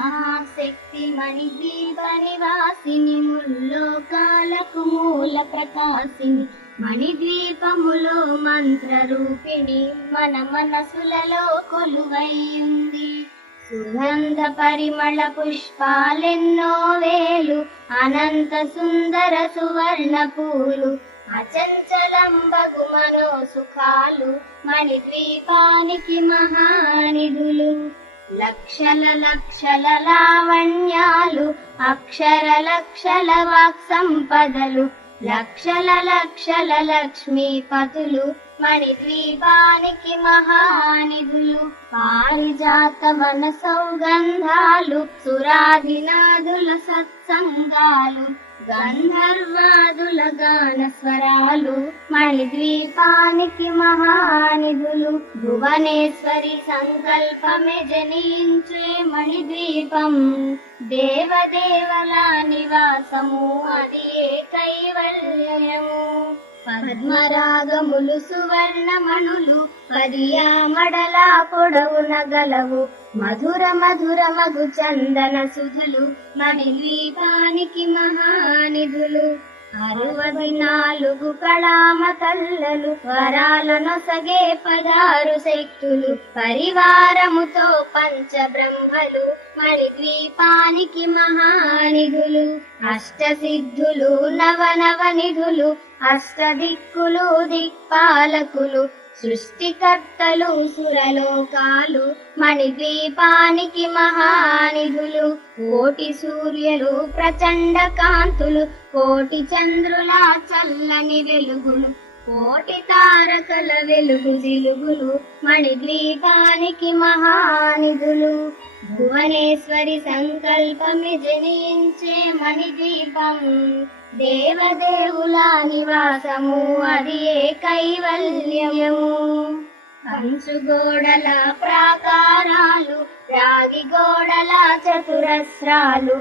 మహాశక్తి మణిద్వీప నివాసిని ముల్లోకాలకు మూల ప్రకాశిని మణిద్వీపములో మంత్ర రూపిణి మన మనసులలో కొలువైంది. సుగంధ పరిమళ పుష్పాలెన్నో వేలు అనంత సుందర సువర్ణ పూలు అచంచలంబగు మనో సుఖాలు మణిద్వీపానికి మహానిధులు. లక్షల లక్షల లావణ్యాలు అక్షర లక్షల వాక్ సంపదలు లక్షల లక్షల లక్ష్మీపతులు మణిద్వీపానికి మహానిధులు. పారిజాత వన సౌగంధాలు సురాధినాదుల సత్సంగాలు గంధర్వాదుల గాన స్వరాలు మణిద్వీపానికి మహానిధులు. భువనేశ్వరి సంకల్పమే జనించే మణిద్వీపం దేవదేవల నివాసము అది కైవల్యము. పద్మరాగములు సువర్ణమణులు పదియామడల పొడవున గలవు మధుర మధుర మగు చందన సుధలు మణిద్వీపానికి మహానిధులు. 64 కళామ తల్లలు వరాలనొసగే 16 శక్తులు పరివారముతో పంచబ్రహ్మలు మణిద్వీపానికి మహానిధులు. అష్టసిద్ధులు నవనవనిధులు అష్టదిక్కులు దిక్పాలకులు సృష్టికర్తలు సురలోకాలు మణిద్వీపానికి మహానిధులు. కోటి సూర్యులు ప్రచండ కాంతులు కోటి చంద్రుల చల్లని వెలుగులు కోటి తారకల వెలుగు జిలుగులు మణిద్వీపానికి మహానిధులు. భువనేశ్వరి సంకల్పమి జనించే మణిద్వీపం దేవదేవుల నివాసము అది కైవల్యము. కంచు గోడల ప్రాకారాలు రాగి గోడల చతురస్రాలు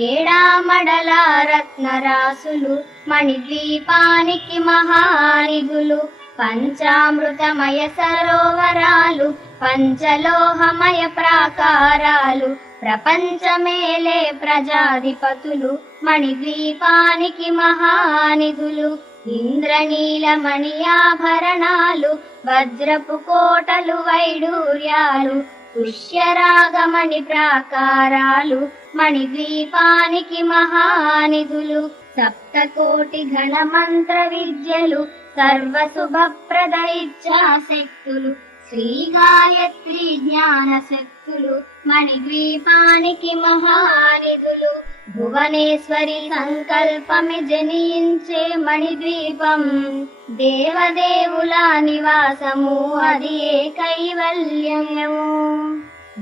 ఏడామడల రత్నరాసులు మణిద్వీపానికి మహానిధులు. పంచామృతమయ సరోవరాలు పంచలోహమయ ప్రాకారాలు ప్రపంచమేలే ప్రజాధిపతులు మణిద్వీపానికి మహానిధులు. ఇంద్రనీలమణి ఆభరణాలు వజ్రపు కోటలు వైడూర్యాలు పుష్యరాగమణి ప్రాకారాలు మణిద్వీపానికి మహానిధులు. సప్తకోటి ఘన మంత్ర విద్యలు సర్వశుభప్రద ఇచ్ఛాశక్తులు శ్రీ గాయత్రి జ్ఞాన శక్తులు మణిద్వీపానికి మహానిధులు. భువనేశ్వరి సంకల్పమి జనించే మణిద్వీపం దేవదేవుల నివాసము అది కైవల్యము.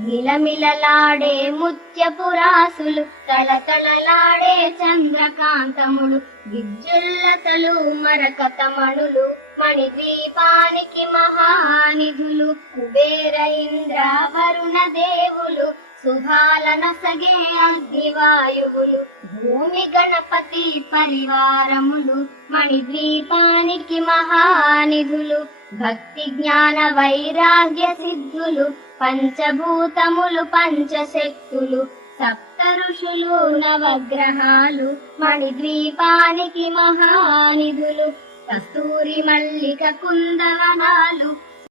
మిలమిలలాడే ముత్యపురాసులు తలతలలాడే చంద్రకాంతములు విద్యుల్లతలు మరకతమణులు మణిద్వీపానికి మహానిధులు. కుబేర ఇంద్ర వరుణ దేవులు శుభాలనసగే అగ్నివాయువులు భూమి గణపతి పరివారములు మణిద్వీపానికి మహానిధులు. భక్తి జ్ఞాన వైరాగ్య సిద్ధులు పంచభూతములు పంచశక్తులు సప్త ఋషులు నవగ్రహాలు మణిద్వీపానికి మహానిధులు. కస్తూరి మల్లిక కుందవనాలు